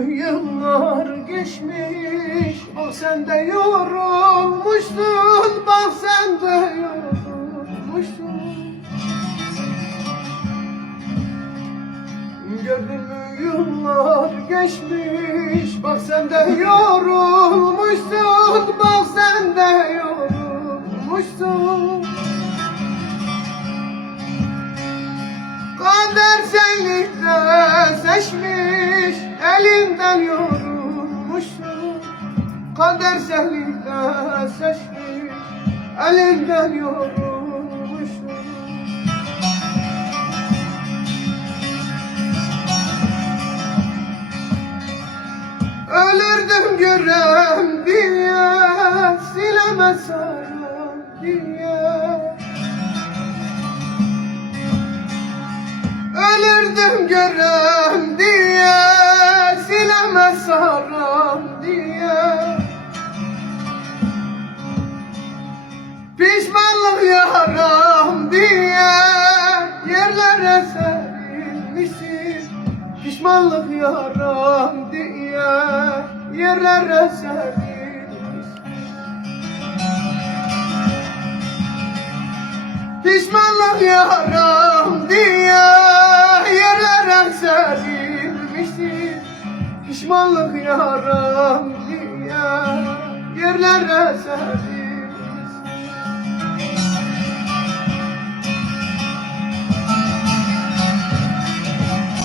mü yıllar geçmiş, bak sen de yorulmuşsun, bak sen de yorulmuşsun. Gördün mü yıllar geçmiş, bak sen de yorulmuşsun, bak sen de yorulmuşsun. Kader senlikte seçmiş, elinden yorulmuşsun. Kader senlikte seçmiş, elinden yorulmuşsun. Ölürdüm görem diye, silemez saran diye. Ölürdüm görem diye, silemez saran diye. Pişmanlık yaram diye, yerlere serilmişsin. Pişmanlık yaram diye, yerlere serilmişsin. Pişmanlık yaram diye, yerlere serilmişsin. Pişmanlık yaram diye, yerlere serilmişsin.